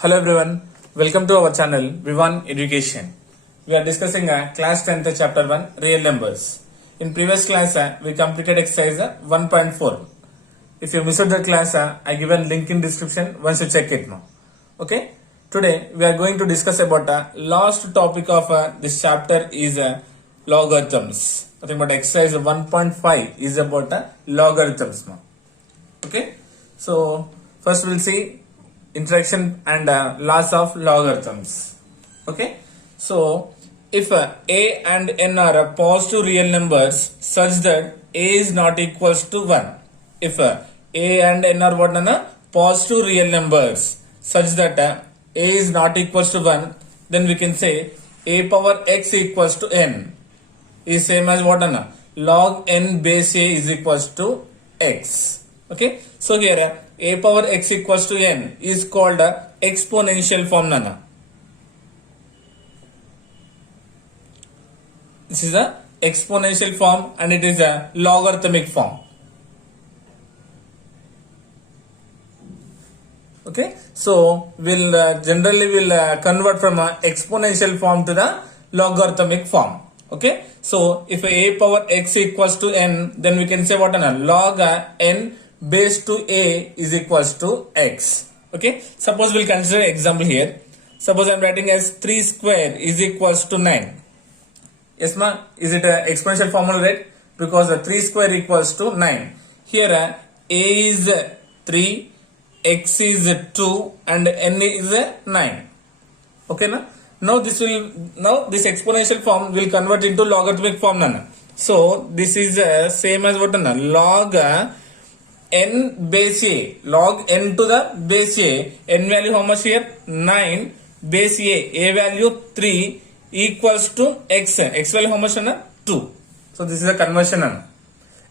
Hello everyone, welcome to our channel V1 Education. We are discussing class 10th chapter 1 real numbers. In previous class we completed exercise 1.4. If you missed the class I given link in description once you check it now. Okay, today we are going to discuss about last topic of this chapter is logarithms. Nothing but exercise 1.5 is about logarithms now. Okay, so first we'll see introduction and laws of logarithms. Okay, so if a and n are positive real numbers such that a is not equals to 1, if a and n are what positive real numbers such that a is not equals to 1, then we can say a power x equals to n is same as what log n base a is equals to x. Okay, so here a power x equals to n is called exponential form nana. This is a exponential form and it is a logarithmic form. Okay, so we'll generally convert from exponential form to the logarithmic form. Okay, so if a power x equals to n, then we can say what log n base to a is equals to x. Okay, suppose we'll consider example here. Suppose I'm writing as 3 square is equals to 9. Yes ma, is it a exponential formula, right? Because 3 square equals to 9. Here a is 3, x is 2 and n is 9. Okay na? Now this exponential form will convert into logarithmic form nana. So this is same as what log n base a, log n to the base a, n value how much here 9, base a value 3 equals to x value how much 2. So this is a conversion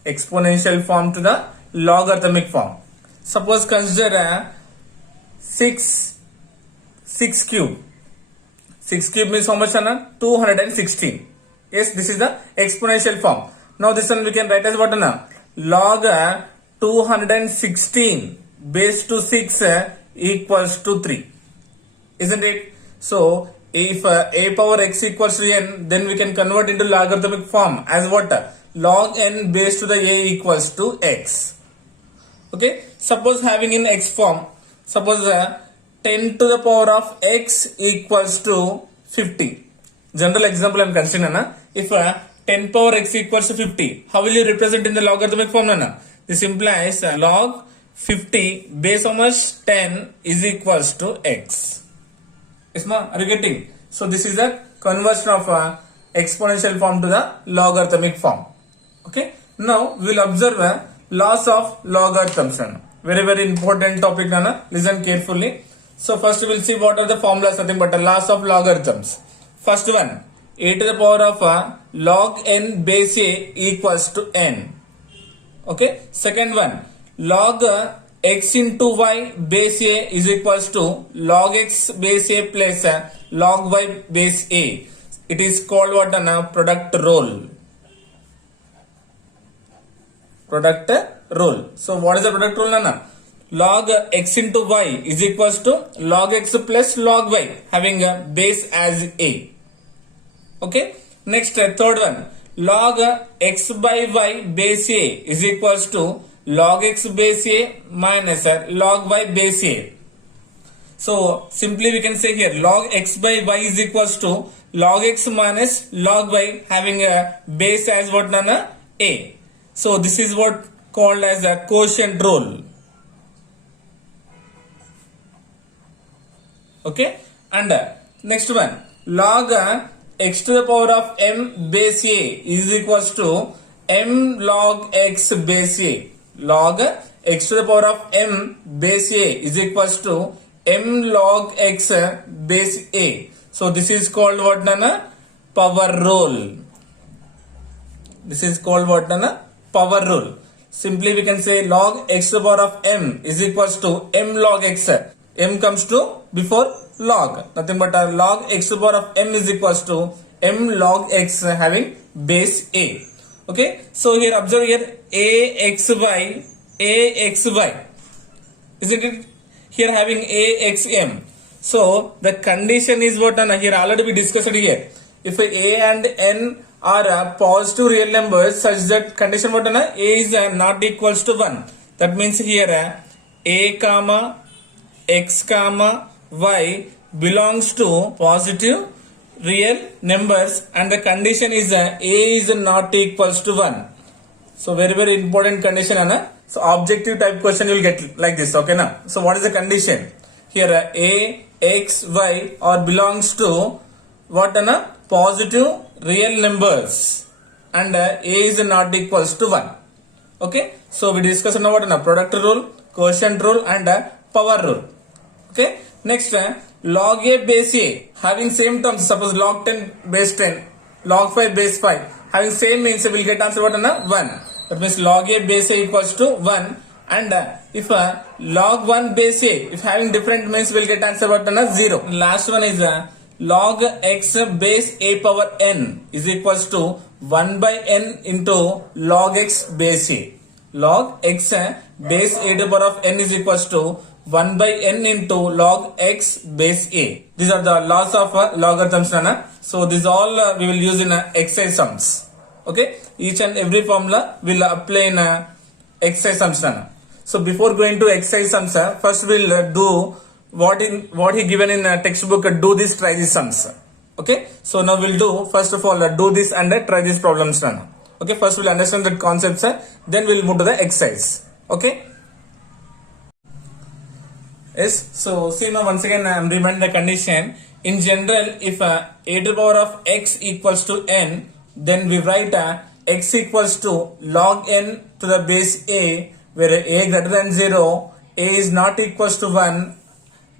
exponential form to the logarithmic form. Suppose consider 6 cube. 6 cube means how much 216. Yes, this is the exponential form. Now this one we can write as what log 216 base to 6 equals to 3, isn't it? So if a power x equals to n, then we can convert into logarithmic form as what log n base to the a equals to x. Okay, suppose having in x form, suppose 10 to the power of x equals to 50. General example I am considering. If 10 power x equals to 50, how will you represent in the logarithmic form? This implies log 50 base how much 10 is equals to x. Are you getting? So this is a conversion of exponential form to the logarithmic form. Okay. Now we will observe laws of logarithms. Very important topic. Listen carefully. So first we will see what are the formulas, nothing but the laws of logarithms. First one, a to the power of log n base a equals to n. Okay. Second one, log x into y base a is equals to log x base a plus log y base a. It is called what product rule. Product rule. So what is the product rule log x into y is equals to log x plus log y, having a base as a. Okay. Next third one, log x by y base a is equals to log x base a minus log y base a. So simply we can say here log x by y is equals to log x minus log y, having a base as what a. So this is what called as a quotient rule. Okay, and next one, log x to the power of m base a is equals to m log x base a. Log x to the power of m base a is equals to m log x base a. So this is called what power rule. This is called what power rule. Simply we can say log x to the power of m is equals to m log x. M comes to before log, nothing but log x to the power of m is equals to m log x having base a. Okay, so here observe here a x y, isn't it? Here having a x m. So the condition is what here already we discussed here. If a and n are positive real numbers such that condition what a is not equals to 1. That means here a comma x comma y belongs to positive real numbers and the condition is a is not equals to 1. So very important condition, Anna. So objective type question you will get like this, okay now. So what is the condition? Here a, x, y or belongs to what, Anna? Positive real numbers and a is not equals to 1. Okay. So we discussed now what, Anna? Product rule, quotient rule and power rule. Okay. Next log a base a having same terms, suppose log 10 base 10, log 5 base 5 having same means we will get answer what, Anna? 1. That means log a base a equals to 1 and if log 1 base a if having different means we will get answer what, Anna? 0. Last one is log x base a power n is equals to 1 by n into log x base a. Log x base a to the power of n is equals to 1 by n into log x base a. These are the laws of logarithms, Nana. So these all we will use in exercise sums. Okay, each and every formula will apply in exercise sums, Nana. So before going to exercise sums, first we'll do what he given in textbook. Do this, try this sums. Okay, so now we'll do first of all do this and try these problems, Nana. Okay, first we'll understand the concepts, then we'll move to the exercise. Okay. Yes, so see now once again I am reminding the condition. In general, if a to the power of x equals to n, then we write x equals to log n to the base a, where a greater than 0, a is not equals to 1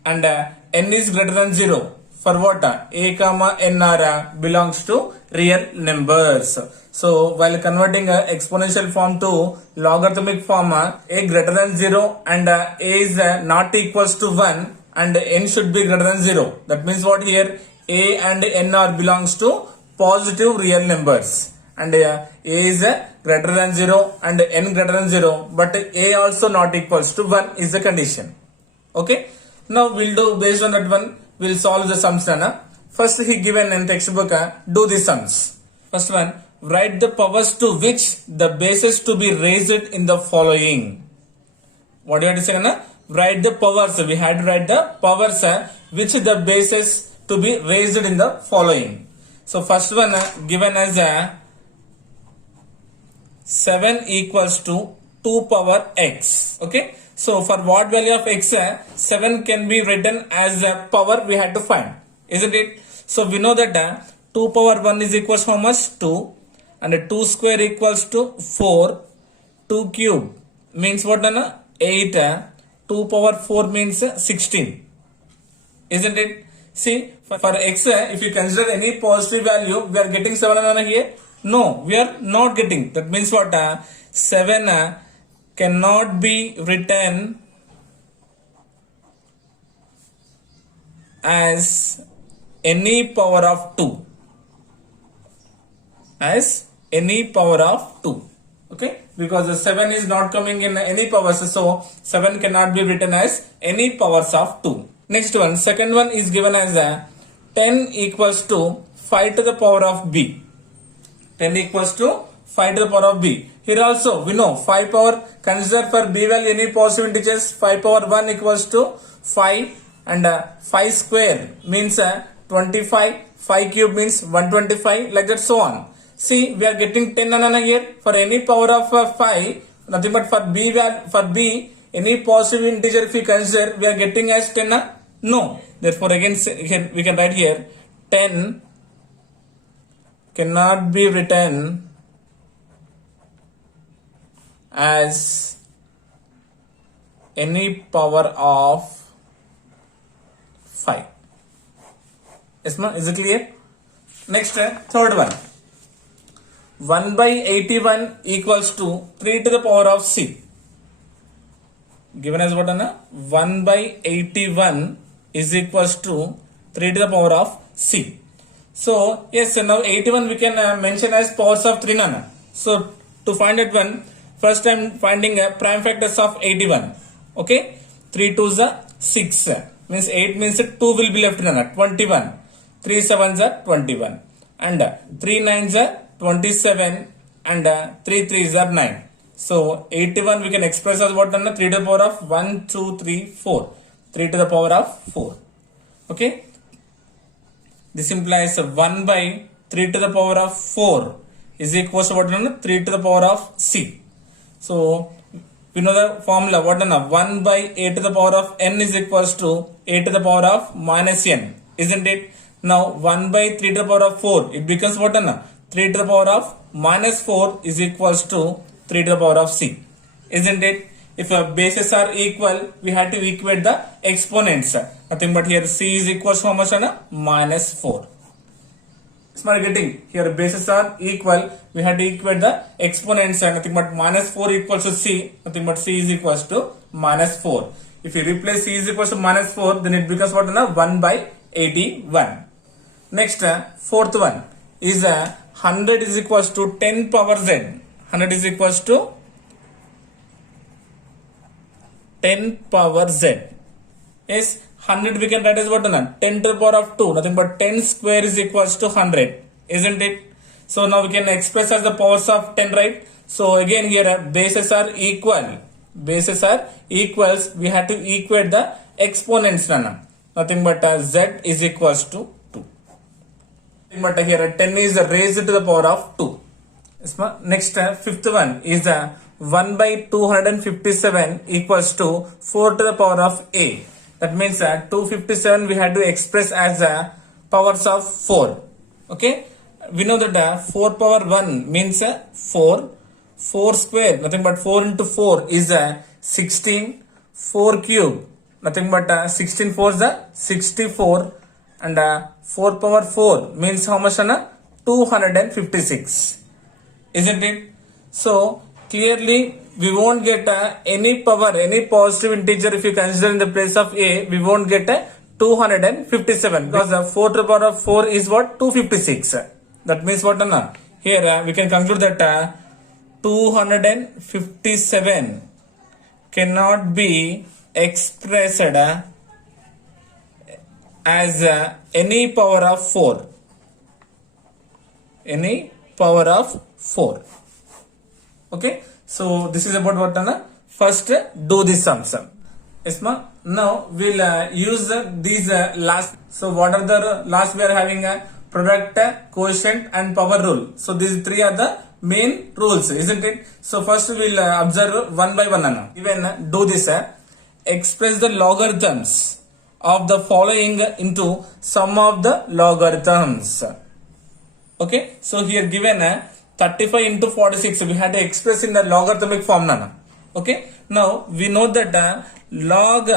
and n is greater than 0. For what? A comma n are belongs to real numbers. So while converting exponential form to logarithmic form, a greater than 0 and a is not equals to 1 and n should be greater than 0. That means what here? A and n are belongs to positive real numbers and a is greater than 0 and n greater than 0, but a also not equals to 1 is the condition. Okay. Now we'll do based on that one. We'll solve the sums, Nana. First he given in textbook, do the sums. First one, write the powers to which the bases to be raised in the following. What do you have to say, Nana? Write the powers. We had to write the powers which the bases to be raised in the following. So first one given as 7 equals to 2 power x. Okay. So for what value of x, 7 can be written as a power we had to find, isn't it? So we know that 2 power 1 is equals how much? 2 and 2 square equals to 4, 2 cube means what, 8, 2 power 4 means 16, isn't it? See, for x, if you consider any positive value, we are getting 7 here. No, we are not getting. That means what? 7 cannot be written as any power of 2. As any power of 2. Okay, because the 7 is not coming in any powers, so 7 cannot be written as any powers of 2. Next one, second one is given as 10 equals to 5 to the power of b. 10 equals to 5 to the power of b. Here also we know 5 power, consider for b value any positive integers. 5 power 1 equals to 5 and 5 square means 25, 5 cube means 125, like that so on. See, we are getting 10 here. For any power of 5, nothing but for b any positive integer if we consider, we are getting as 10. No, therefore again here we can write here 10 cannot be written as any power of 5. Yes, ma'am? Is it clear? Next, third one. 1 by 81 equals to 3 to the power of c. Given as what, Anna? 1 by 81 is equals to 3 to the power of c. So, yes, now 81 we can mention as powers of 3, Nana. So, to find that one, first I am finding prime factors of 81. Okay, 3 2 is 6. means 8 means 2 will be left in 21. 3 sevens are 21 and 3 nines are 27 and 3 threes are 9. So 81 we can express as what? 3 to the power of 1, 2, 3, 4. 3 to the power of 4. Okay. This implies 1 by 3 to the power of 4 is equals to what? 3 to the power of c. So we know the formula what? 1 by a to the power of n is equals to a to the power of minus n, isn't it? Now 1 by 3 to the power of 4, it becomes what? 3 to the power of minus 4 is equals to 3 to the power of c, isn't it? If bases are equal, we have to equate the exponents. Nothing but here c is equals to how much? Minus 4. Smart getting? Here bases are equal, we have to equate the exponents. Nothing but minus 4 equals to c. Nothing but c is equals to minus 4. If you replace c is equals to minus 4, then it becomes what? 1 by 81. Next, fourth one is 100 is equals to 10 power z. 100 is equals to 10 power z. Yes, 100 we can write as what? 10 to the power of 2. Nothing but 10 square is equals to 100. Isn't it? So now we can express as the powers of 10, right? So again here bases are equal. Bases are equals. We have to equate the exponents. Nothing but z is equals to 2. Nothing but here 10 is raised to the power of 2. Next, fifth one is 1 by 257 equals to 4 to the power of a. That means 257 we had to express as powers of 4. Okay. We know that 4 power 1 means 4. 4 square, nothing but 4 into 4 is 16. 4 cube, nothing but 16 4 is 64. And 4 power 4 means how much? 256. Isn't it? So clearly we won't get any power, any positive integer if you consider in the place of a, we won't get 257 because 4 to the power of 4 is what? 256. That means what? Here we can conclude that 257 cannot be expressed as any power of 4. Any power of 4. Okay. So this is about what? First do this sums. Yes, ma. Now we'll use these last. So what are the last? We are having a product, quotient and power rule. So these three are the main rules, isn't it? So first we'll observe one by one. Even do this. Express the logarithms of the following into sum of the logarithms. Okay. So here given 35 into 46 we had to express in the logarithmic form. Okay. Now we know that log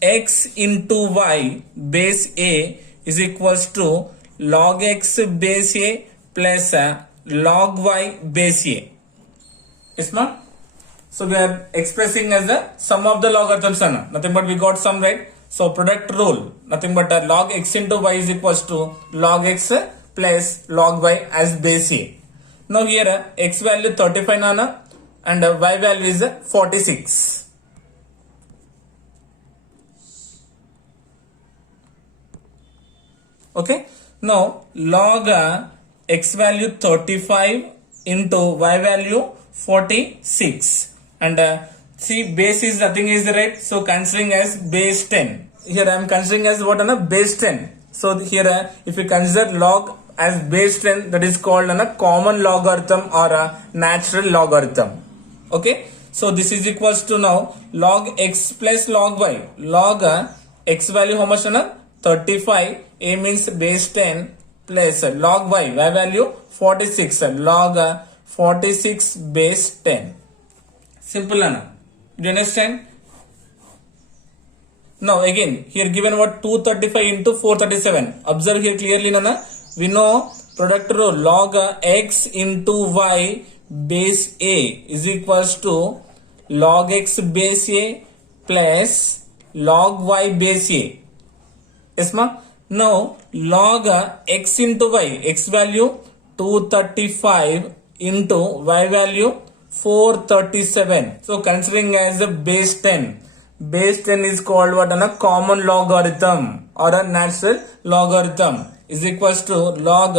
x into y base a is equals to log x base a plus log y base a. Yes, ma'am? So we are expressing as the sum of the logarithms. Nothing but we got sum, right? So product rule, nothing but log x into y is equals to log x plus log y as base a. Now here x value 35 nana and y value is 46. Okay. Now log x value 35 into y value 46 and see base is nothing is right. So considering as base 10. Here I am considering as what? Base 10. So here if you consider log as base 10, that is called a common logarithm or a natural logarithm. Okay. So this is equals to now log x plus log y. Log x value how much? 35. A means base 10 plus log y value 46. Log 46 base 10. Simple. Do you understand? Now again here given what? 235 into 437. Observe here clearly. We know product rule log x into y base a is equals to log x base a plus log y base a. Yes, ma? Now log x into y, x value 235 into y value 437. So considering as a base 10, base 10 is called what? A common logarithm or a natural logarithm is equals to log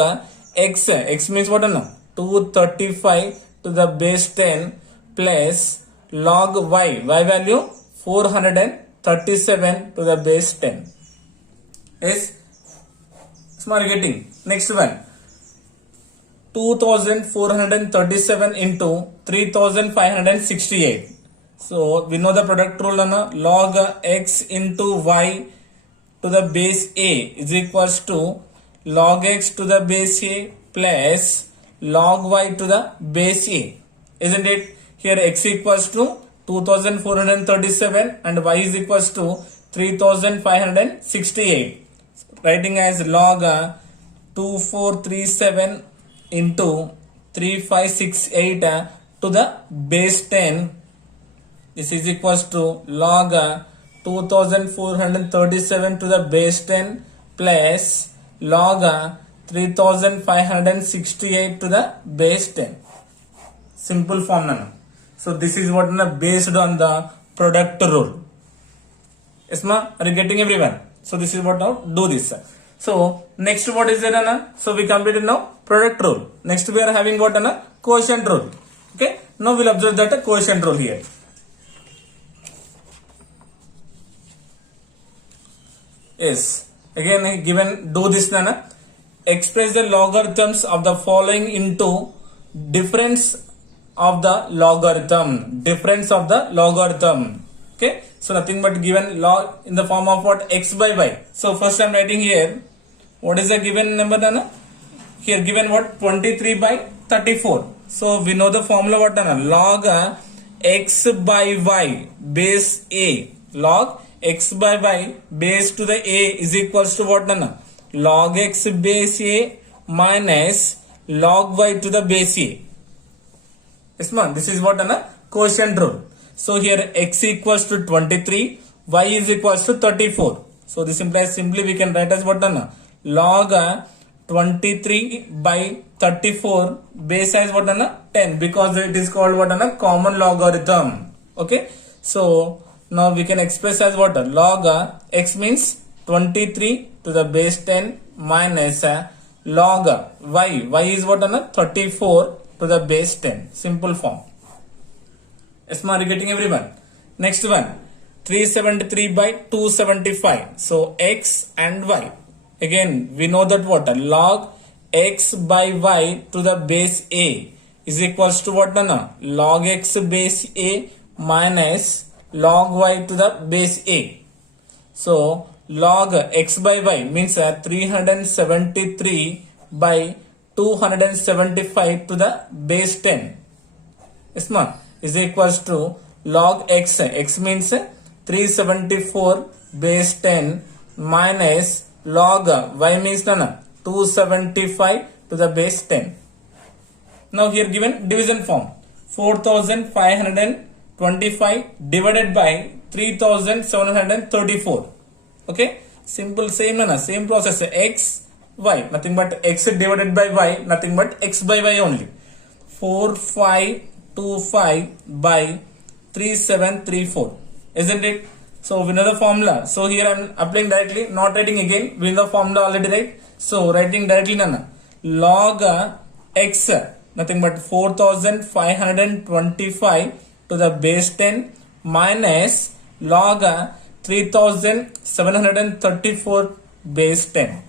x. X means what? 235 to the base 10 plus log y. Y value 437 to the base 10. Yes. Smart getting. Next one. 2437 into 3568. So we know the product rule, log x into y to the base a is equals to log x to the base a plus log y to the base a. Isn't it? Here x equals to 2437 and y is equals to 3568. Writing as log 2437 into 3568 to the base 10. This is equals to log 2437 to the base 10 plus log 3568 to the base 10. Simple form nana. So this is what based on the product rule. Isma, are you getting everyone? So this is what now do this. So next what is there Anna? So we completed now product rule. Next we are having what Anna? Quotient rule. Okay. Now we'll observe that a quotient rule here. Yes. Again given do this Nana. Express the logarithms of the following into difference of the logarithm. Difference of the logarithm. Okay. So nothing but given log in the form of what? X by y. So first I am writing here. What is the given number Nana? Here given what? 23 by 34. So we know the formula what Nana? Log x by y base a. Log x by y base to the a is equals to what Nana? Log x base a minus log y to the base a. Yes ma'am. This is what Nana? Quotient rule. So here x equals to 23, y is equals to 34. So this implies simply we can write as what Nana? Log 23 by 34 base as what Nana? 10, because it is called what Nana? Common logarithm. Okay. So now we can express as what? Log x means 23 to the base 10 minus log y. Y is what Nana? 34 to the base 10. Simple form. Yes, ma, are you getting everyone? Next one. 373 by 275. So x and y. Again, we know that what? Log x by y to the base a is equals to what? Log x base a minus log y to the base a. So log x by y means 373 by 275 to the base 10. Yes, ma, is equals to log x. X means 374 base 10 minus log y means 275 to the base 10. Now here given division form. 4525 divided by 3734. Okay. Simple same same process. X y nothing but x divided by y, nothing but x by y only. 4525 by 3734, isn't it? So we know the formula. So here I am applying directly, not writing again. We know the formula already, right? So writing directly Nana. Log x nothing but 4525 to the base 10 minus log 3734 base 10.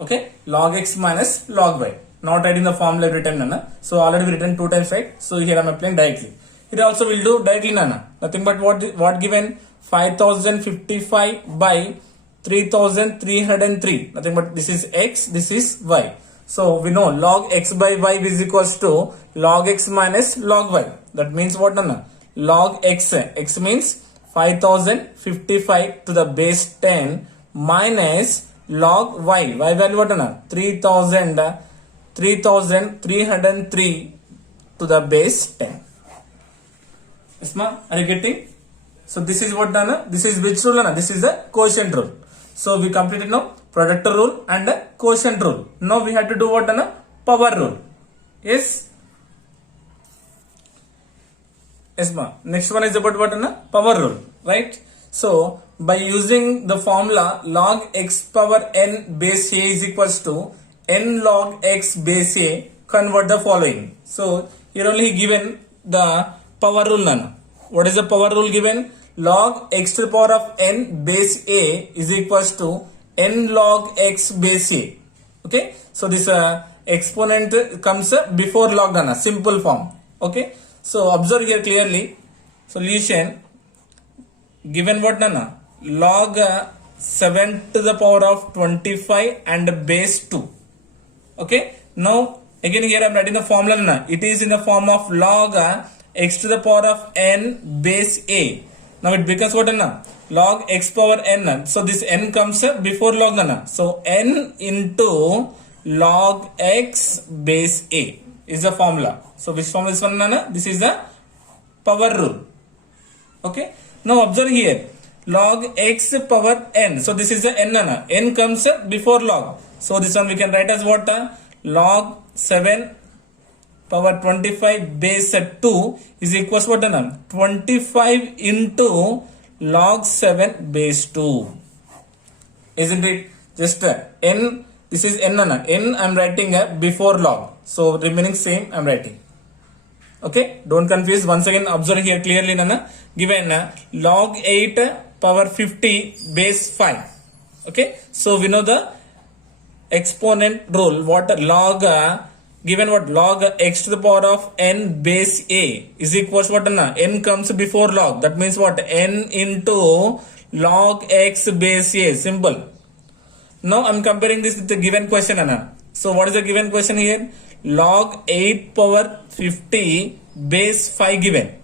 Okay, log x minus log y. Not writing the formula every time Nana. So already we written 2 times, right? So here I am applying directly. Here also will do directly Nana. Nothing but what given? 5055 by 3303. Nothing but this is x, this is y. So we know log x by y is equals to log x minus log y. That means what Nana? Log x. X means 5055 to the base 10 minus log y. Y value what Nana? 3303 to the base 10. Yes, ma? Are you getting? So this is what Nana? This is which rule Nana? This is the quotient rule. So we completed now product rule and quotient rule. Now we have to do what Nana? Power rule. Yes. Yes, ma. Next one is about what? Power rule, right? So, by using the formula log x power n base a is equals to n log x base a, convert the following. So, here only given the power rule. Nana. What is the power rule given? Log x to the power of n base a is equals to n log x base a. Okay. So, this exponent comes before log, Nana. Simple form. Okay. So, observe here clearly. Solution given what, Nana? Log 7 to the power of 25 and base 2. Okay. Now, again here I am writing the formula, Nana. It is in the form of log x to the power of n base a. Now, it becomes what, Nana? Log x power n. So, this n comes before log, Nana. So, n into log x base a is the formula. So, which formula is one, Nana? This is the power rule. Okay. Now, observe here. Log x power n. So, this is the n, Nana. N comes before log. So, this one we can write as what? Log 7 power 25 base 2 is equals to what, Nana? 25 into log 7 base 2. Isn't it? Just n. This is n, Nana. N I am writing before log. So, remaining same I am writing. Okay. Don't confuse. Once again observe here clearly, Nana. Given log 8 power 50 base 5. Okay. So, we know the exponent rule. What log given what log x to the power of n base a is equals to what, Nana? N comes before log. That means what? N into log x base a. Simple. Now, I am comparing this with the given question, Anna. So, what is the given question here? Log 8 power 50 base 5 given.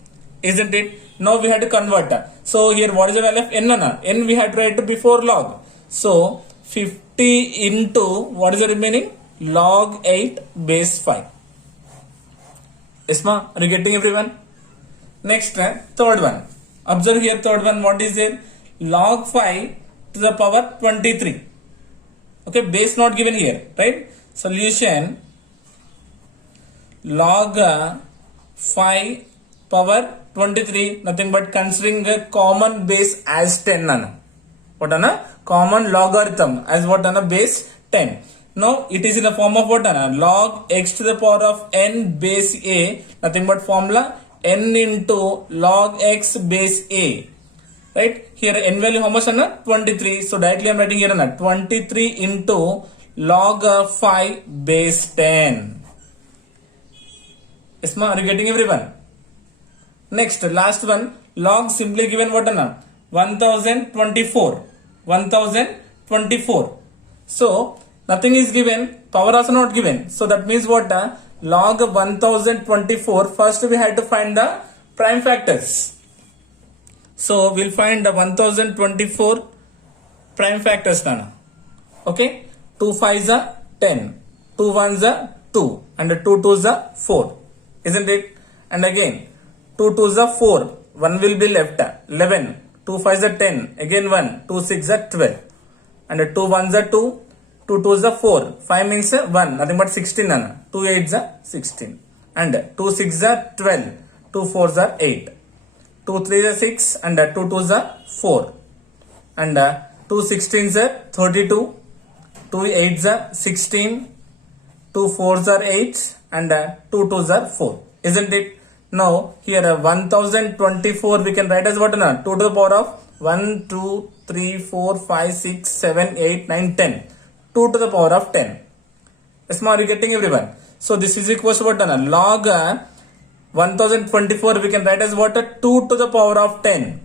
Isn't it? Now, we had to convert. So, here what is the value of n, Anna? N we had to write before log. So, 50 into what is the remaining? Log 8 base 5. Isma, are you getting everyone? Next, third one. Observe here third one. What is it? Log 5 to the power 23. Okay, base not given here, right? Solution log 5 power 23, nothing but considering a common base as 10, Nana. What, Nana? Common logarithm as what, Nana? Base 10. Now, it is in the form of what, Nana? Log x to the power of n base a, nothing but formula n into log x base a. Right? Here n value how much, Anna? 23. So, directly I am writing here, Anna. 23 into log 5 base 10. Isma, are you getting everyone? Next, last one. Log simply given what, Anna? 1024. 1024. So, nothing is given. Power also not given. So, that means what? Log 1024. First, we had to find the prime factors. So, we'll find the 1024 prime factors, Nana. Okay. 2 5s are 10. 2 1s are 2. And 2 2s are 4. Isn't it? And again, 2 2s are 4. 1 will be left. 11. 2 5s are 10. Again 1. 2 6 are 12. And 2 1s are 2. 2 2s are 4. 5 means 1. Nothing but 16, Nana. 2 8s are 16. And 2 6s are 12. 2 4s are 8. 2 3s are 6 and 2 2s are 4 and 2 16s are 32, 2 8s are 16, 2 4s are 8 and 2 2s are 4. Isn't it? Now here 1024 we can write as what? 2 to the power of 1, 2, 3, 4, 5, 6, 7, 8, 9, 10. 2 to the power of 10. Yes, are you getting everyone? So this is equal to what? Log 1024 we can write as what? 2 to the power of 10.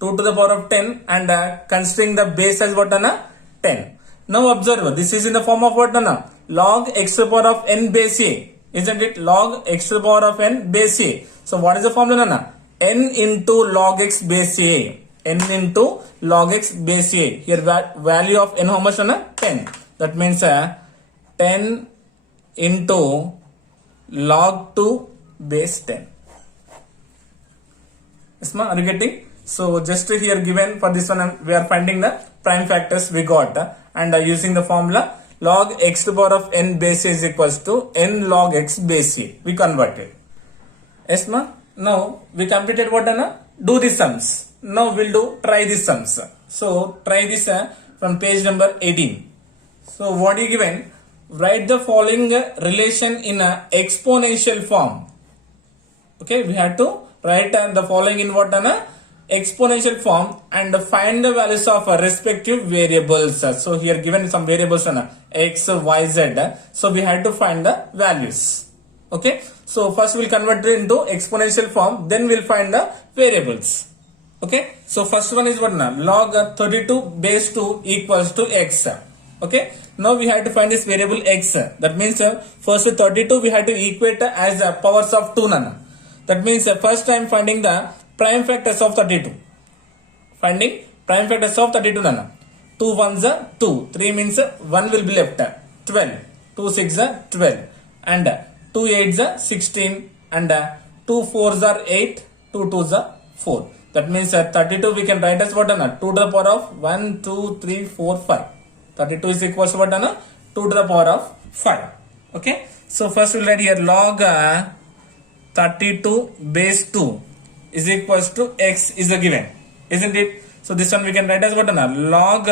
2 to the power of 10 and considering the base as what? 10. Now observe, this is in the form of what? Log x to the power of n base a. Isn't it? Log x to the power of n base a. So what is the formula? N into log x base a. N into log x base a. Here value of n how much? 10. That means 10 into log 2 base 10. Yes, are you getting? So just here given for this one we are finding the prime factors we got and using the formula log x to the power of n base a is equals to n log x base a. We converted. Yes, ma? Now we completed what Anna? Do the sums. Now we'll do try the sums. So try this from page number 18. So what is given? Write the following relation in a exponential form. Okay, we have to write the following in what Anna? Exponential form and find the values of respective variables. So here given some variables Anna, x, y, z. So we have to find the values. Okay, so first we'll convert it into exponential form, then we'll find the variables. Okay, so first one is what now? Log 32 base 2 equals to x. Okay, now we have to find this variable x. That means first 32 we have to equate as powers of 2 nana. That means first I am finding the prime factors of 32. Finding prime factors of 32 nana. 2 ones are 2, 3 means 1 will be left. 12, 2 6 are 12, and 2 8s are 16, and 2 4s are 8, 2 2s are 4. That means 32 we can write as what Anna? 2 to the power of 1, 2, 3, 4, 5. 32 is equals to what Anna? 2 to the power of 5. Okay. So first we'll write here log 32 base 2 is equals to x is a given. Isn't it? So this one we can write as what Anna? Log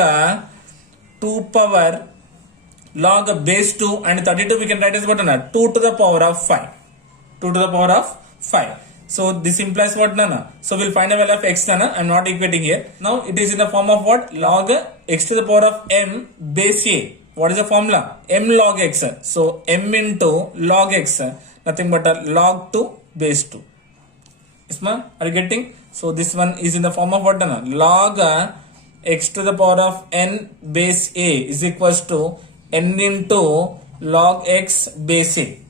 2 power log base 2 and 32 we can write as what Anna? 2 to the power of 5. 2 to the power of 5. So this implies what Nana? So we'll find a value of x Nana. I'm not equating here. Now it is in the form of what? Log x to the power of m base a. What is the formula? M log x. So m into log x, nothing but a log 2 base 2. Isma, are you getting? So this one is in the form of what Nana? Log x to the power of n base a is equals to n into log x base a.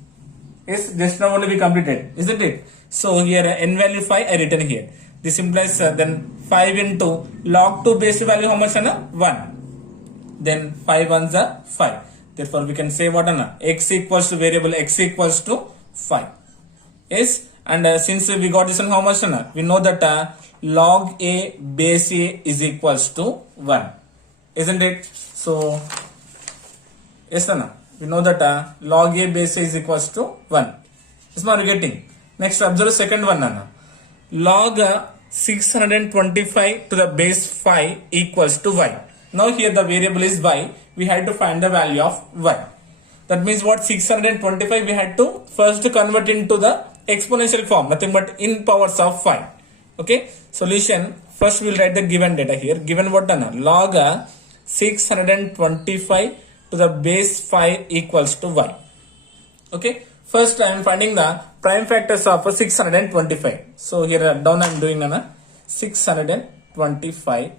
Yes, just now only we completed, isn't it? So here n value 5 I written here. This implies then 5 into log 2 base value how much Anna? 1. Then 5 ones are 5. Therefore we can say what Anna? X equals to variable x equals to 5. Yes, and since we got this one how much Anna? We know that log a base a is equals to 1. Isn't it? So yes Anna, we know that log a base a is equals to 1. Is what you getting? Next observe the second one Nana. Log 625 to the base 5 equals to y. Now here the variable is y. We had to find the value of y. That means what? 625 we had to first convert into the exponential form, nothing but in powers of 5. Okay, solution. First we'll write the given data here. Given what Nana? Log 625 to the base 5 equals to y. Okay, first I am finding the prime factors of 625. So here down I am doing 625.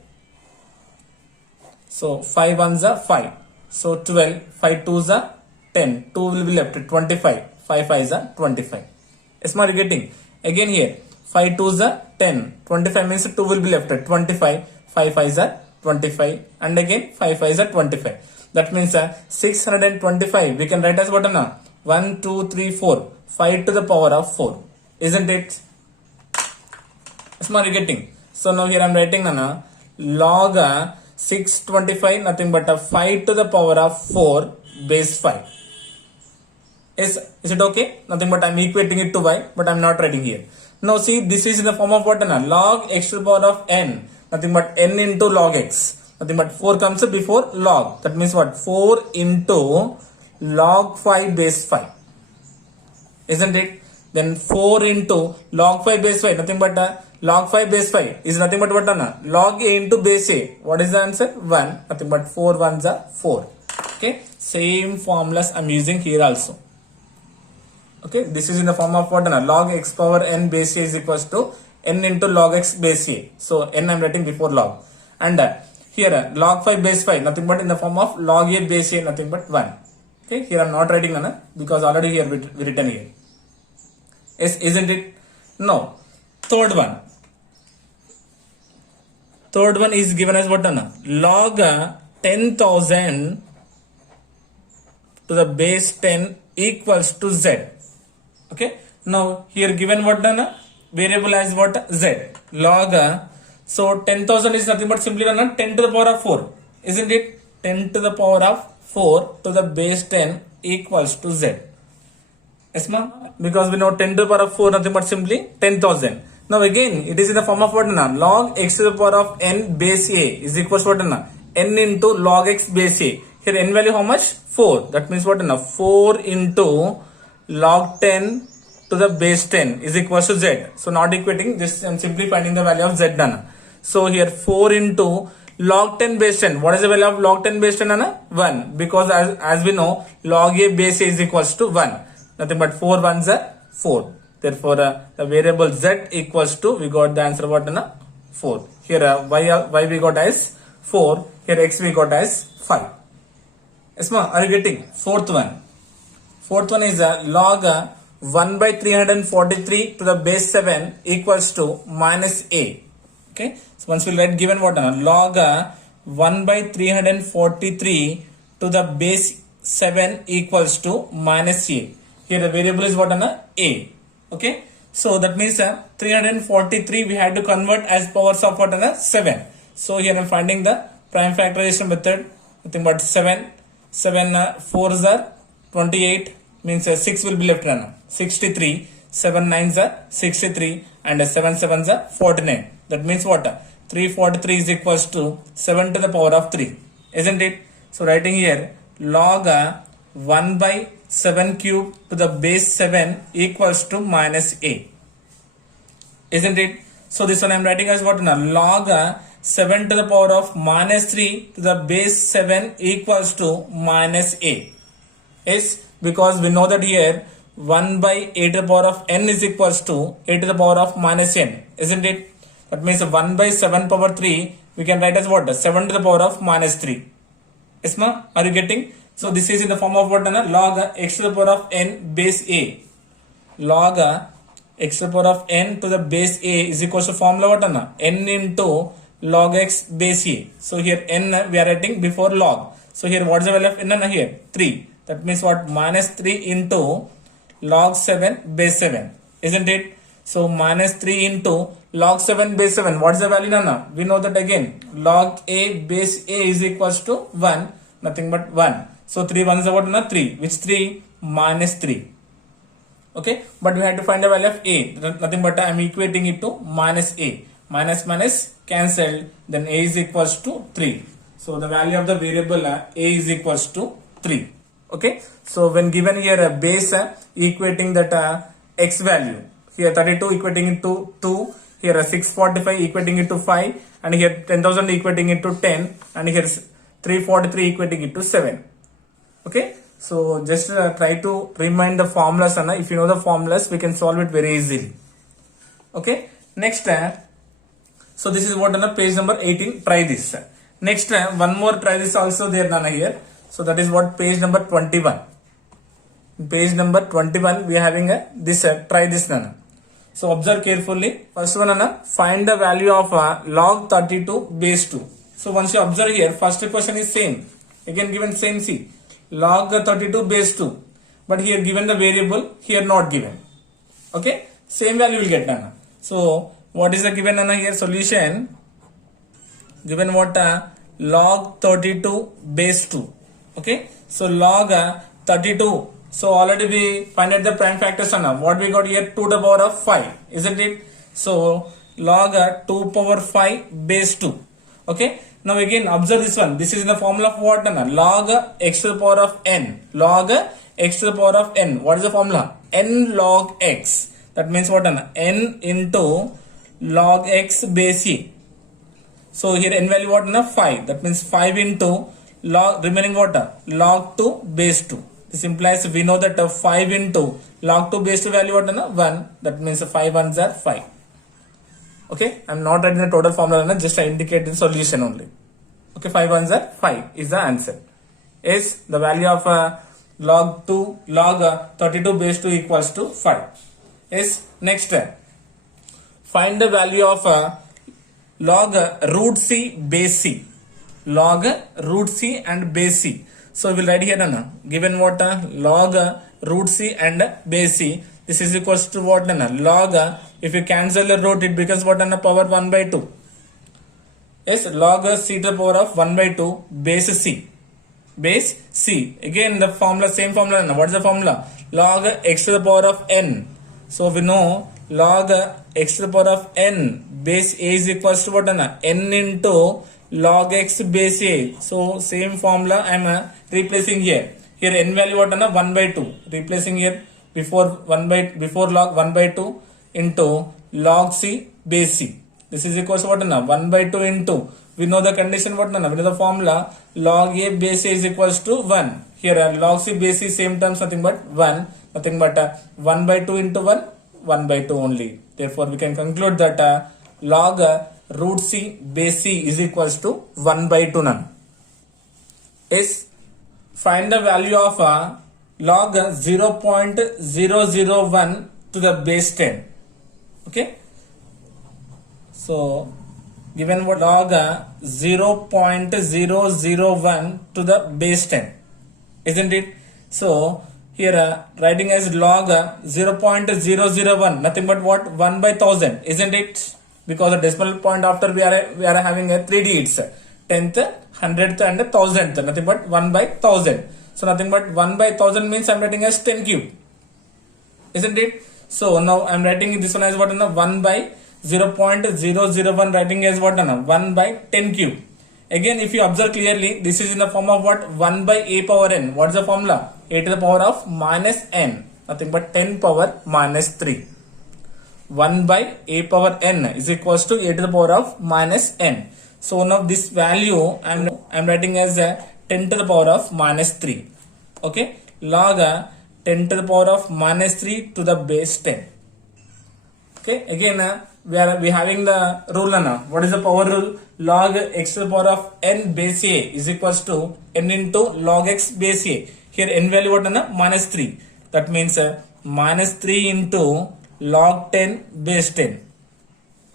So 5 ones are 5. So 12, 5 2s are 10. 2 will be left, 25. 5 5s are 25. Is my getting? Again here 5 2s are 10. 25 means 2 will be left, 25. 5 5s are 25, and again 5 5s are 25. That means 625 we can write as what now? 1 2 3 4, 5 to the power of 4. Isn't it? Is my getting? So now here I am writing log 625 nothing but 5 to the power of 4 base 5. Is it okay? Nothing but I am equating it to y, but I am not writing here. Now see, this is in the form of what log x to the power of n, nothing but n into log x. Nothing but 4 comes before log. That means what? 4 into log 5 base 5. Isn't it? Then 4 into log 5 base 5. Nothing but log 5 base 5 is nothing but what? Log a into base a. What is the answer? 1. Nothing but 4 ones are 4. Okay. Same formulas I am using here also. Okay. This is in the form of what? Log x power n base a is equals to n into log x base a. So n I am writing before log. And here log 5 base 5 nothing but in the form of log a base a nothing but 1. Okay, here I am not writing because already here we written here. Yes, isn't it? No. Third one. Third one is given as what? Log 10,000 to the base 10 equals to z. Okay. Now here given what? Variable as what? Z. Log. So 10,000 is nothing but simply 10 to the power of 4. Isn't it? 10 to the power of 4 to the base 10 equals to z. Yes, ma'am. Because we know 10 to the power of 4 nothing but simply 10,000. Now again, it is in the form of what now? Log x to the power of n base a is equals to what now? N into log x base a. Here n value how much? 4. That means what now? 4 into log 10 to the base 10 is equals to z. So not equating, just I'm simply finding the value of z done. So here 4 into log 10 base 10. What is the value of log 10 base 10 Anna? 1. Because as we know, log a base a is equals to 1. Nothing but 4 ones are 4. Therefore, the variable z equals to, we got the answer what Anna? 4. Here y we got as 4. Here x we got as 5. Yes, ma, are you getting? Fourth one. Fourth one is log 1 by 343 to the base 7 equals to minus a. Okay. So once we write given what log 1 by 343 to the base 7 equals to minus a. Here the variable is what a. Okay. So that means 343 we had to convert as powers of what 7. So here I'm finding the prime factorization method. Nothing but 7. 7 4s are 28, means 6 will be left 63. 7 9s are 63 and 7 7s are 49. That means what? 343 is equals to 7 to the power of 3. Isn't it? So writing here log 1 by 7 cube to the base 7 equals to minus a. Isn't it? So this one I am writing as what now? Log 7 to the power of minus 3 to the base 7 equals to minus a. Yes, because we know that here 1 by a to the power of n is equals to a to the power of minus n. Isn't it? That means 1 by 7 power 3 we can write as what? 7 to the power of minus 3. Yes, ma? Are you getting? So this is in the form of what? Log x to the power of n base a. Log x to the power of n to the base a is equals to formula what? N into log x base a. So here n we are writing before log. So here what is the value of n here? 3. That means what? Minus 3 into log 7 base 7. Isn't it? So minus 3 into log 7 base 7. What is the value Nana? We know that again. Log a base a is equals to 1. Nothing but 1. So 3 ones are what? 3. Which 3? Minus 3. Okay. But we have to find the value of a. Nothing but I am equating it to minus a. Minus minus cancelled. Then a is equals to 3. So the value of the variable a is equals to 3. Okay. So when given here a base equating that x value. Here 32 equating it to 2. Here 645 equating it to 5. And here 10,000 equating it to 10. And here 343 equating it to 7. Okay. So just try to remind the formulas. If you know the formulas, we can solve it very easily. Okay. Next. So this is what page number 18. Try this. Next one more try this also there Nana here. So that is what page number 21. Page number 21 we are having this try this Nana. So observe carefully. First one Nana, find the value of log 32 base 2. So once you observe here, first question is same. Again given same see. Log 32 base 2. But here given the variable, here not given. Okay. Same value will get Nana. So what is the given Nana here? Solution. Given what? Log 32 base 2. Okay. So log 32. So already we find out the prime factors Nana. What we got here? 2 to the power of 5. Isn't it? So log 2 power 5 base 2. Okay. Now again observe this one. This is in the formula of what? Log x to the power of n. Log x to the power of n. What is the formula? N log x. That means what? N into log x base e. So here n value what? 5. That means 5 into log remaining what? Log 2 base 2. This implies we know that 5 into log 2 base 2 value what? 1. That means 5 ones are 5. Okay, I am not writing the total formula, just I indicate the solution only. Okay, 5 ones are 5 is the answer. Is the value of log 32 base 2 equals to 5. Is next find the value of log root c base c. Log root c and base c. So we will write here given what log root c and base c. This is equals to what log if you cancel the root it becomes what power 1 by 2. Yes, log c to the power of 1 by 2 base c. Base c. Again the formula same formula. What is the formula? log x to the power of n. So we know log x to the power of n base a is equals to what? N into log x base a. So same formula I am replacing here. Here n value what? 1 by 2. Replacing here before log 1 by 2 into log c base c. This is equals to what? 1 by 2 into, we know the condition what? We know the formula log a base a is equals to 1. Here log c base c same terms nothing but 1. Nothing but 1 by 2 into 1, 1 by 2 only. Therefore we can conclude that log root c base c is equals to 1 by 2 none. Is find the value of log 0.001 to the base 10. Okay. So given what log 0.001 to the base 10, isn't it? So here writing as log 0.001, nothing but what? 1 by 1000, isn't it? Because the decimal point after we are having a 3 digits, 10th, 100th and 1000th, nothing but 1 by 1000. So nothing but 1 by 1000 means I am writing as 10 cube, isn't it? So now I am writing this one as what? 1 by 0.001, writing as what? 1 by 10 cube. Again, if you observe clearly, this is in the form of what? 1 by a power n. What is the formula? A to the power of minus n. Nothing but 10 power minus 3. 1 by a power n is equals to a to the power of minus n. So now this value I am writing as 10 to the power of minus 3. Okay. Log 10 to the power of minus 3 to the base 10. Okay. Again, we having the rule now. What is the power rule? Log x to the power of n base a is equals to n into log x base a. Here n value what? Minus 3. That means minus 3 into log 10 base 10.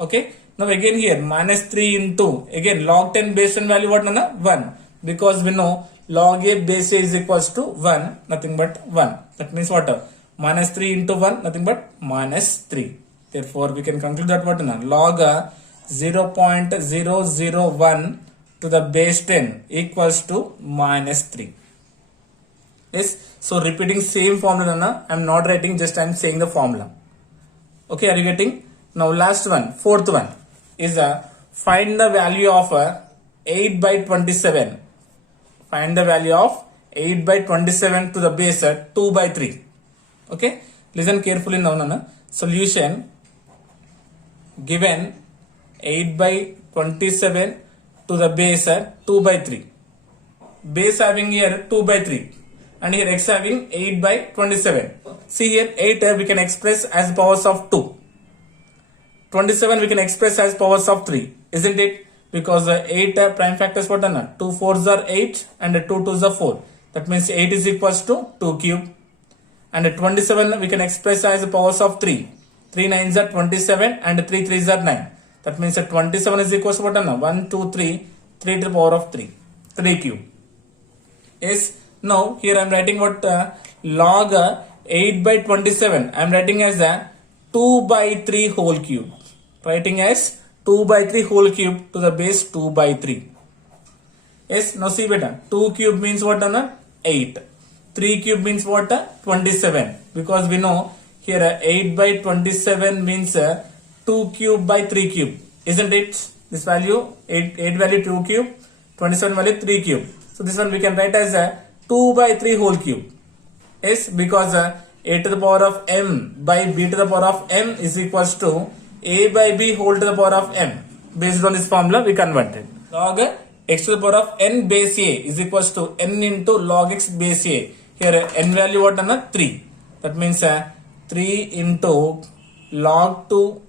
Okay. Now again here minus 3 into again log 10 base 10 value what? 1. Because we know log a base a is equals to 1. Nothing but 1. That means what? Minus 3 into 1. Nothing but minus 3. Therefore, we can conclude that what? Log 0.001 to the base 10 equals to minus 3. Yes. So repeating same formula. I am not writing, just I am saying the formula. Okay, are you getting? Now last one, fourth one is find the value of 8 by 27. Find the value of 8 by 27 to the base 2 by 3. Okay. Listen carefully now. Solution. Given 8 by 27 to the base 2 by 3. Base having here 2 by 3 and here x having 8 by 27. See here 8 we can express as powers of 2. 27 we can express as powers of 3. Isn't it? Because 8 prime factors what? 2 4s are 8 and 2 2s are 4. That means 8 is equals to 2 cube. And 27 we can express as powers of 3. 3 9s are 27 and 3 3s are 9. That means 27 is equals to what? 1, 2, 3, 3 to the power of 3. 3 cube. Yes. Now here I am writing what? Log 8 by 27. I am writing as 2 by 3 whole cube. Writing as 2 by 3 whole cube to the base 2 by 3. Yes. Now see beta. 2 cube means what? 8. 3 cube means what? 27. Because we know here 8 by 27 means 2 cube by 3 cube. Isn't it? This value 8 value 2 cube, 27 value 3 cube. So this one we can write as 2 by 3 whole cube. Yes, because a to the power of m by b to the power of m is equals to a by b whole to the power of m. Based on this formula we converted. Log x to the power of n base a is equals to n into log x base a. Here n value what? 3. That means 3 into log 2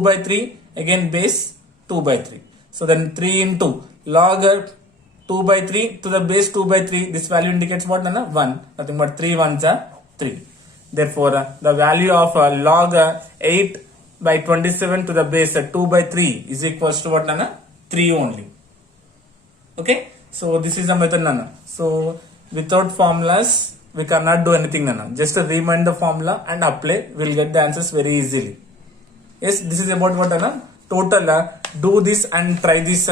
by 3 again base 2 by 3. So then 3 into log 2 by 3 to the base 2 by 3. This value indicates what? 1. Nothing but 3 ones are 3. Therefore the value of log 8 by 27 to the base 2 by 3 is equals to what? 3 only. Okay. So this is the method. So without formulas we cannot do anything. Just remind the formula and apply. We'll get the answers very easily. Yes, this is about what? Total do this and try this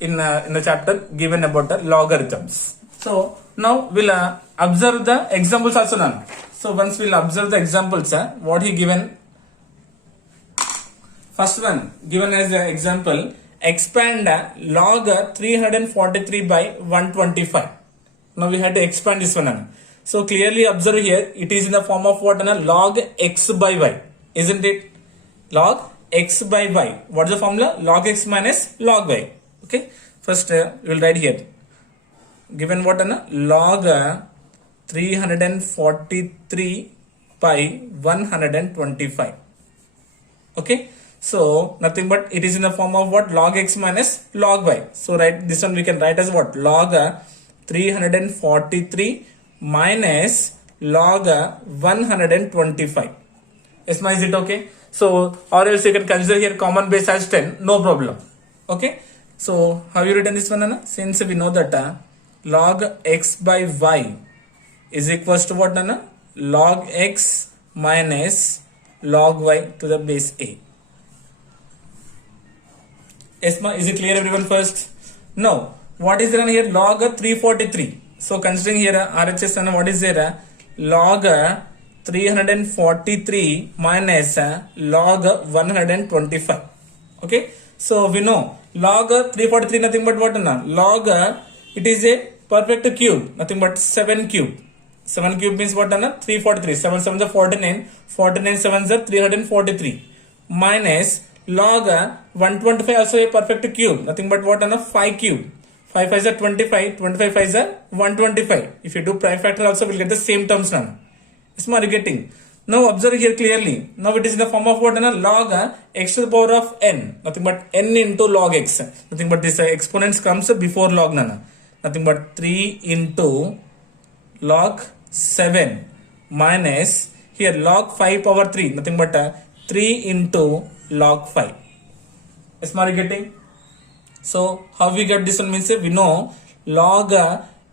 in the chapter given about the logarithms. So now we'll observe the examples also now. So once we'll observe the examples, what he given. First one given as an example, expand log 343 by 125. Now we had to expand this one. So clearly observe here, it is in the form of what? Log x by y, isn't it? Log x by y. What is the formula? Log x minus log y. Okay. First we will write here. Given what? Log 343 by 125. Okay. So nothing but it is in the form of what? Log x minus log y. So right, this one we can write as what? Log 343 minus log 125. Is it okay? So or else you can consider here common base as 10. No problem. Okay. So have you written this one, Anna? Since we know that log x by y is equals to what, Anna? Log x minus log y to the base a. Esma, is it clear everyone first? Now, what is there here? Log 343. So considering here RHS, and what is there? Log 343 minus log 125. Okay. So we know log 343 nothing but what? Log it is a perfect cube, nothing but 7 cube. 7 cube means what? 343. 7 7 is 49. 49 7 is 343 minus log 125 also a perfect cube, nothing but what? 5 cube. 5 5 is 25. 25 5 is 125. If you do prime factor also, we'll get the same terms now. Is you getting? Now observe here clearly. Now it is in the form of what? Log x to the power of n. Nothing but n into log x. Nothing but this exponents comes before log nana. Nothing but 3 into log 7 minus here log 5 power 3. Nothing but 3 into log 5. Is you getting? So how we get this one means we know log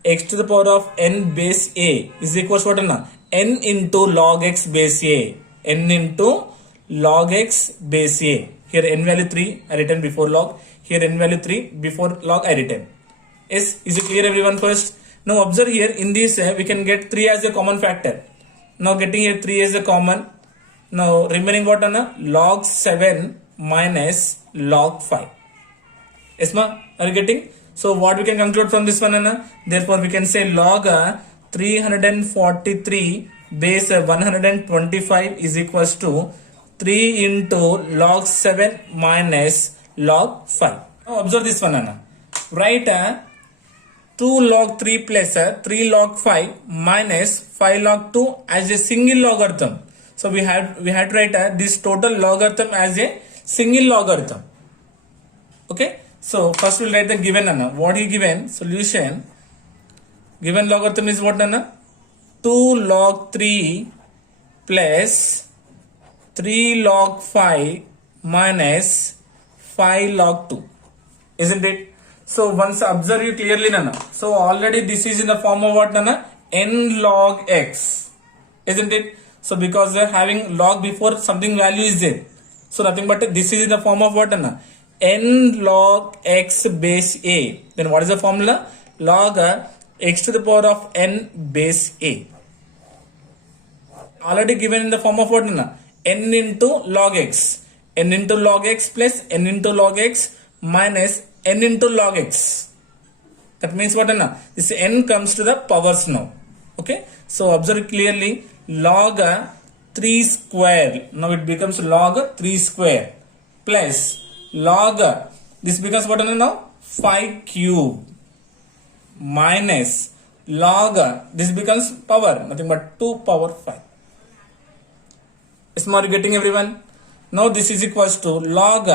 x to the power of n base a is equals to what? N into log x base a. N into log x base a. Here n value 3 I written before log. Here n value 3 before log I written. Is it clear everyone first? Now observe here in this we can get 3 as a common factor. Now getting here 3 as a common. Now remaining what? Log 7 minus log 5. Esma, are you getting? So what we can conclude from this one, Anna? Therefore we can say log 343 base 125 is equals to 3 into log 7 minus log 5. Now observe this one, Anna. Write 2 log 3 plus 3 log 5 minus 5 log 2 as a single logarithm. So we had to write this total logarithm as a single logarithm. Okay. So first we'll write the given, Anna. What he given? Solution. Given logarithm is what, Anna? 2 log 3 plus 3 log 5 minus 5 log 2. Isn't it? So once observe you clearly, Nana. So already this is in the form of what, Nana? N log x. Isn't it? So because we are having log before something value is there. So nothing but this is in the form of what, Nana? N log x base a. Then what is the formula? Log x to the power of n base a. Already given in the form of what? N into log x. N into log x plus n into log x minus n into log x. That means what? This n comes to the powers now. Okay. So observe clearly. Log 3 square. Now it becomes log 3 square plus log, this becomes what now? 5 cube minus log, this becomes power, nothing but 2 power 5. Is more getting everyone? Now this is equals to log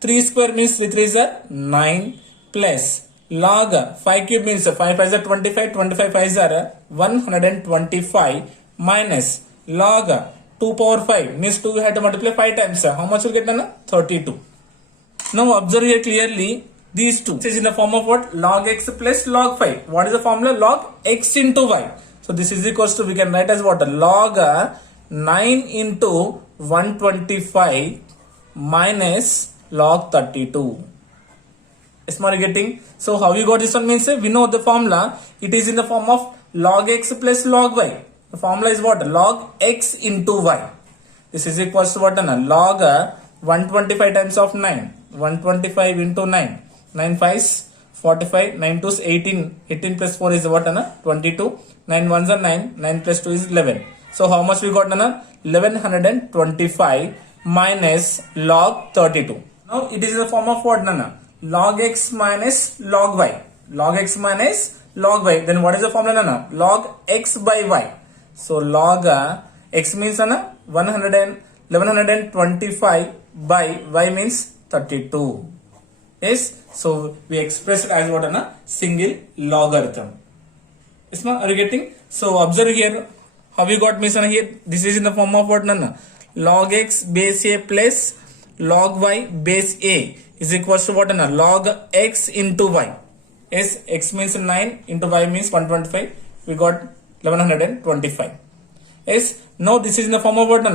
3 square means 3 3 is 9 plus log 5 cube means 5 5 is 25, 25 5 is 125 minus log 2 power 5 means 2 we have to multiply 5 times. How much will get done? 32. Now observe here clearly these two. This is in the form of what? Log x plus log 5. What is the formula? Log x into y. So this is equals to, we can write as what? Log 9 into 125 minus log 32. Is my getting? So how we got this one means we know the formula. It is in the form of log x plus log y. The formula is what? Log x into y. This is equals to what? Log 125 times of 9. 125 into 9. 9 5s 45. 9 2s 18. 18 plus 4 is what? 22. 9 1s are 9. 9 plus 2 is 11. So how much we got? 1125 minus log 32. Now it is in the form of what? Log x minus log y. Log x minus log y. Then what is the formula? Log x by y. So log x means 1125 by y means 32. Yes. So we express it as what? Single logarithm. Yes, are you getting? So observe here. How you got means here? This is in the form of what? Log x base a plus log y base a is equals to what? Log x into y. Yes, x means 9 into y means 125. We got 1125. Yes, now this is in the form of what?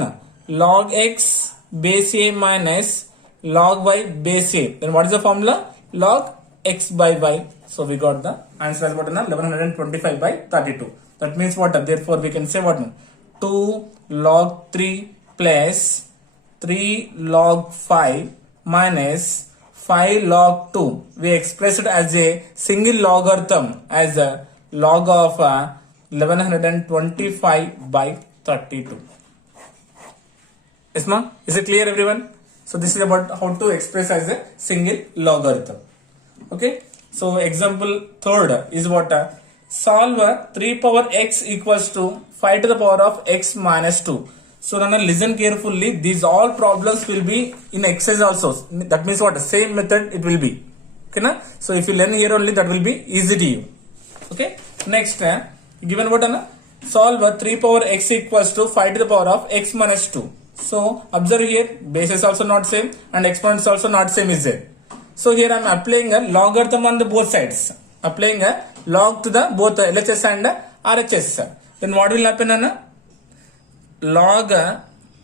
Log x base a minus log y base a. Then what is the formula? Log x by y. So we got the answer as what? 1125 by 32. That means what? Therefore we can say what? 2 log 3 plus 3 log 5 minus 5 log 2. We express it as a single logarithm as a log of 1125 by 32. Yes, ma'am? Is it clear, everyone? So this is about how to express as a single logarithm. Okay. So example third is what? Solve 3 power x equals to 5 to the power of x minus 2. So now listen carefully. These all problems will be in exercise also. That means what? Same method it will be. Okay, na? So if you learn here only, that will be easy to you. Okay. Next, given what? Solve 3 power x equals to 5 to the power of x minus 2. So observe here, base is also not same and exponent is also not same is there. So here I am applying a logarithm on the both sides. Applying a log to the both LHS and RHS. Then what will happen? Log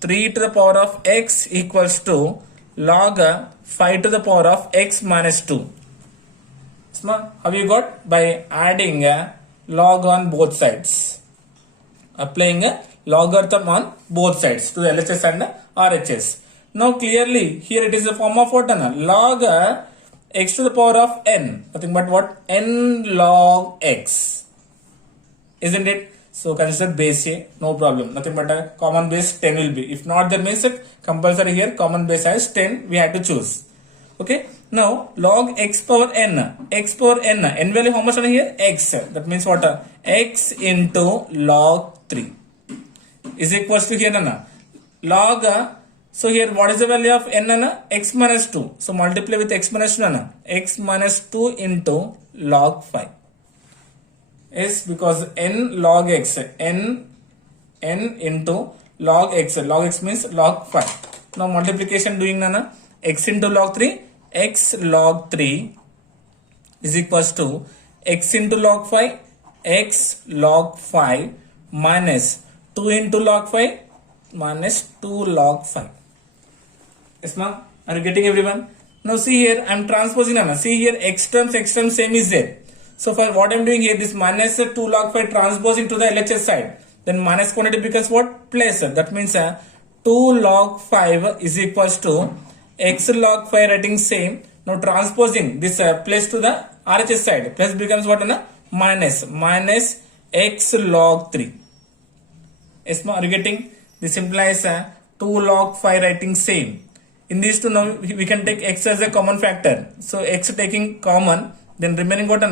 3 to the power of x equals to log 5 to the power of x minus 2. How you got? By adding a log on both sides. Applying a logarithm on both sides to the LHS and RHS. Now clearly here it is a form of what? Log x to the power of n. Nothing but what? N log x. Isn't it? So consider base a, no problem. Nothing but a common base 10 will be. If not, that means it compulsory here common base as 10 we have to choose. Okay. Now log x power n. X power n. N value how much on here? X. That means what? X into log 3 is equals to here log. So here what is the value of n? X minus 2. So multiply with x minus 2 x minus 2 into log 5. Is because n log x, n into log x. Log x means log 5. Now multiplication doing x into log 3, x log 3 is equals to x into log 5, x log 5 minus 2 into log 5 minus 2 log 5. Yes, ma'am? Are you getting, everyone? Now see here, I am transposing. See here, x terms same is there. So for what I am doing here, this minus 2 log 5 transposing to the LHS side. Then minus quantity becomes what? Plus. That means 2 log 5 is equals to x log 5 writing same. Now transposing this plus to the RHS side. Plus becomes what? Minus x log 3. Yes, are you getting? This implies 2 log 5 writing same. In these two now we can take x as a common factor. So x taking common, then remaining what?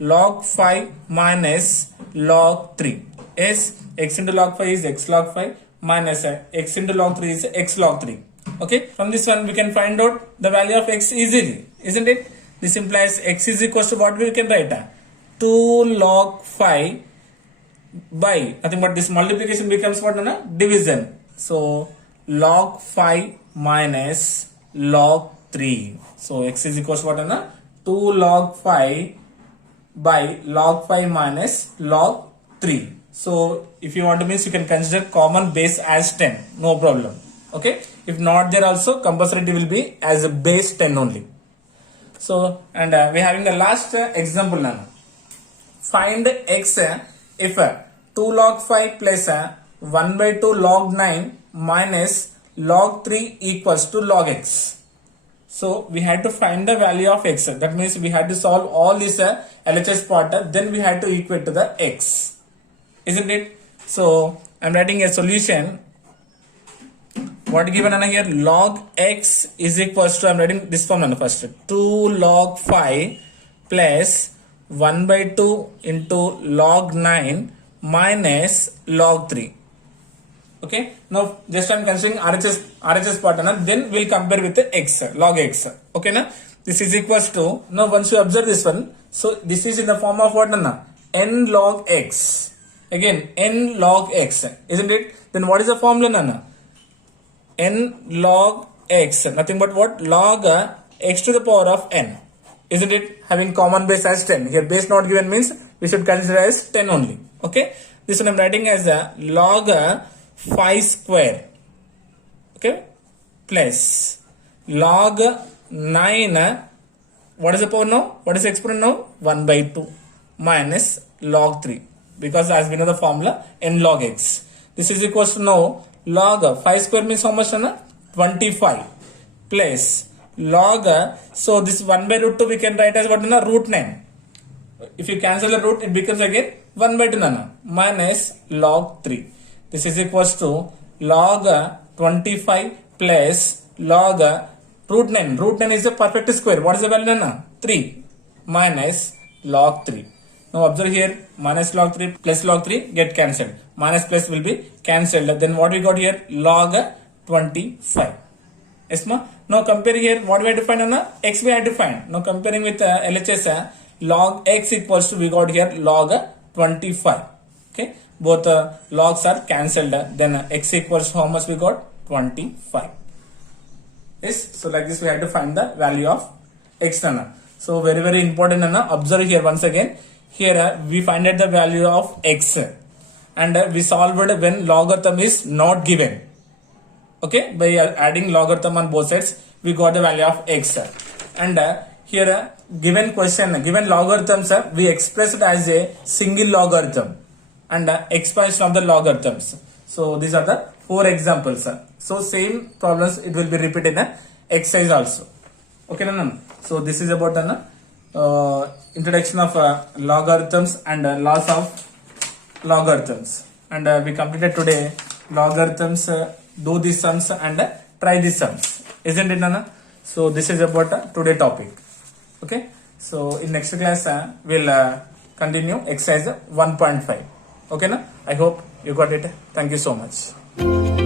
Log 5 minus log 3. Yes, x into log 5 is x log 5 minus x into log 3 is x log 3. Okay, from this one we can find out the value of x easily, isn't it? This implies x is equals to what we can write? 2 log 5 by nothing but this multiplication becomes what? Division. So log 5 minus log 3. So x is equals to what? 2 log 5 by log 5 minus log 3. So if you want to means you can consider common base as 10. No problem. Okay. If not there also compulsory it will be as a base 10 only. So and we are having the last example now. Find x if 2 log 5 plus 1 by 2 log 9 minus log 3 equals to log x. So we had to find the value of x. That means we had to solve all this LHS part. Then we had to equate to the x. Isn't it? So I'm writing a solution. What given here? Log x is equals to, I'm writing this form first. 2 log 5 plus 1 by 2 into log 9 minus log 3. Okay, now just I'm considering RHS part, then we'll compare with the x, log x. Okay, na? This is equals to, now once you observe this one, so this is in the form of what? N log x. Again, n log x, isn't it? Then what is the formula? N log x, nothing but what? Log x to the power of n. Isn't it? Having common base as 10. Here base not given means we should consider as 10 only. Okay, this one I'm writing as a log 5 square, okay, plus log 9, what is the power now? What is the exponent now? 1 by 2 minus log 3, because as we know the formula n log x. This is equals to now log 5 square means how much? 25 plus log, so this 1 by root 2 we can write as what? Root 9. If you cancel the root, it becomes again 1 by 2 minus log 3. This is equals to log 25 plus log root 9. Root 9 is a perfect square. What is the value? 3 minus log 3. Now observe here, minus log 3 plus log 3 get cancelled. Minus plus will be cancelled. Then what we got here? Log 25. Yes, ma? Now compare here, what we have to find? X we have to find. Now comparing with LHS, log x equals to, we got here log 25. Okay, both logs are cancelled. Then x equals to how much we got? 25. Yes, so like this we have to find the value of x. So very important. Observe here once again. Here we find out the value of x, and we solved when logarithm is not given. Okay, by adding logarithm on both sides, we got the value of x. And here given question, given logarithms, we expressed as a single logarithm and expansion of the logarithms. So these are the 4 examples. So same problems it will be repeated in exercise also. Okay, so this is about introduction of logarithms and laws of logarithms. And we completed today logarithms, do these sums and try these sums, isn't it, Nana? So this is about today topic. Okay, so in next class we'll continue exercise 1.5. Okay, na? I hope you got it. Thank you so much.